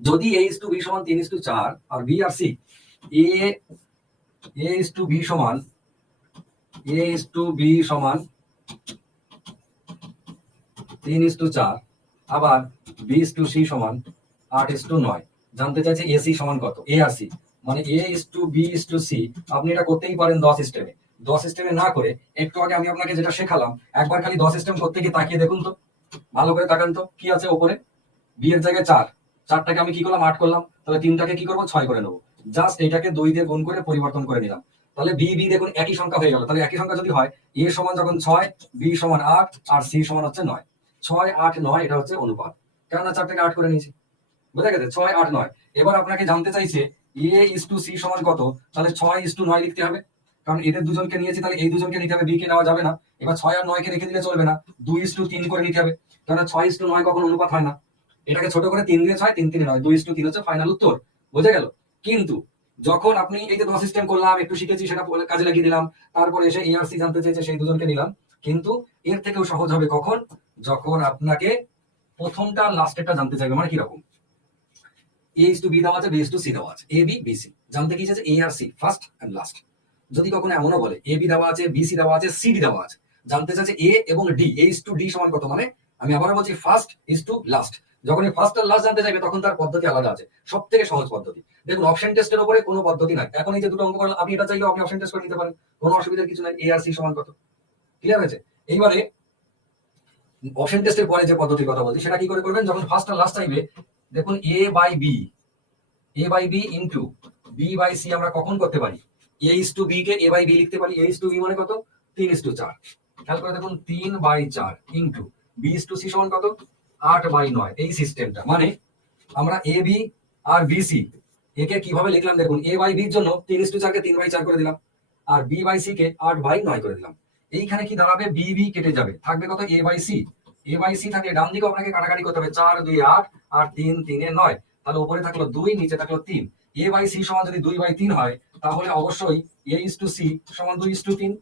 যদি a is to b সমান 3:4 আর b R c, a is to b সমান তিন ইস টু চার, আবার বি ইস টু সি সমান 8:9। জানতে চাইছে এ সি সমান কত, এ আর সি মানে A is to B is to C. আপনি এটা করতেই পারেন 10 সিস্টেমে। 10 সিস্টেমে না করে একটু আগে আমি আপনাকে যেটা শেখালাম একবার খালি 10 সিস্টেম করতে গিয়ে তাকিয়ে দেখুন তো, ভালো করে তাকান তো কি আছে ওপরে। বি এর জায়গায় 4, 4টাকে আমি কি করলাম 8 করলাম, তাহলে 3টাকে কি করবো 6 করে নেবো। জাস্ট এটাকে 2 দিয়ে গুণ করে পরিবর্তন করে নিলাম, তাহলে বি বি দেখুন একই সংখ্যা হয়ে গেল। তাহলে একই সংখ্যা যদি হয়, এ সমান যখন 6, বি সমান 8 আর সি সমান হচ্ছে 9। 6, 8, 9 এটা হচ্ছে অনুপাত, কেননা 4টাকে 8 করে নিয়েছি। বুঝা গেছে? 6, 8, 9। এবার আপনাকে জানতে চাইছে এ ইস টু সি সমান কত, তাহলে 6:9 লিখতে হবে, কারণ এদের দুজনকে নিয়েছি, তাহলে এই দুজনকে নিতে হবে, বি কে নেওয়া যাবে না। এবার 6 আর 9 কে রেখে দিলে চলবে না, 2:3 করে নিতে হবে, কারণ 6:9 কখন অনুপাত হয় না। এটাকে ছোট করে 3 দিয়ে 6, 3 3 9, 2:3 হচ্ছে ফাইনাল উত্তর। বোঝা গেল? কিন্তু যখন আপনি এই যে 10 সিস্টেম করলাম, একটু শিখেছি সেটা কাজে লাগিয়ে দিলাম, তারপরে এসে এআরসি জানতে চেয়েছে, সেই দুজনকে নিলাম। কিন্তু এর থেকেও সহজ হবে কখন, যখন আপনাকে প্রথমটা লাস্টেরটা জানতে চাইবে। মানে কিরকম, এ ইস টু বি দেওয়া আছে, বি ইস টু সি দেওয়া আছে, এ বি বি সি জানতে কি চাইছে, এ আর সি ফার্স্ট এন্ড লাস্ট। যদি কখনো এমনও বলে এ বি দেওয়া আছে, বি সি দেওয়া আছে, সি ডি দেওয়া আছে, জানতে চাইছে এ এবং D, A is two D সমান কত। মানে আমি আবারও বলছি ফার্স্ট ইস টু লাস্ট। যখন এই ফার্স্ট আর লাস্ট জানতে চাইবে তখন তার পদ্ধতি আলাদা আছে, সব থেকে সহজ পদ্ধতি। দেখুন অপশন টেস্টের উপরে কোনো পদ্ধতি নাই। এখন এই যে দুটো অঙ্ক করলাম, আপনি এটা চাইলেও আপনি অপশন টেস্ট করে নিতে পারেন, কোনো অসুবিধার কিছু নাই। এ আর সি সমান কত, ক্লিয়ার হয়েছে? এইবারে অপশন টেস্টের পরে যে পদ্ধতির কথা বলছি সেটা কি করে করবেন, যখন ফার্স্ট আর লাস্ট চাইবে, দেখুন A by B into B by C আমরা কখন করতে পারি, এ ইস টু বি কে এ বাই বি লিখতে পারি। এ ইস টু বি মানে কত, 3:4। খেয়াল করে দেখুন 3/4 into B is to C সমান কত, 8/9। এই সিস্টেমটা মানে আমরা এ বি আর বি সি একে কিভাবে লিখলাম দেখুন, এ বাই বির জন্য 3:4 কে 3/4 করে দিলাম, আর বি বাই সি কে 8/9 করে দিলাম। এইখানে কি দাঁড়াবে, বি বি কেটে যাবে, থাকবে কত, A by C. A by C থাকে, ডান দিকে আপনাকে কাটাকাটি করতে হবে, 4 2 8 আর 3 3 9, তাহলে উপরে থাকলো 2, নিচে থাকলো 3। এ বাই সি সমান যদি 2/3 হয়, তাহলে অবশ্যই এ ইস টু সি সমান 2:3।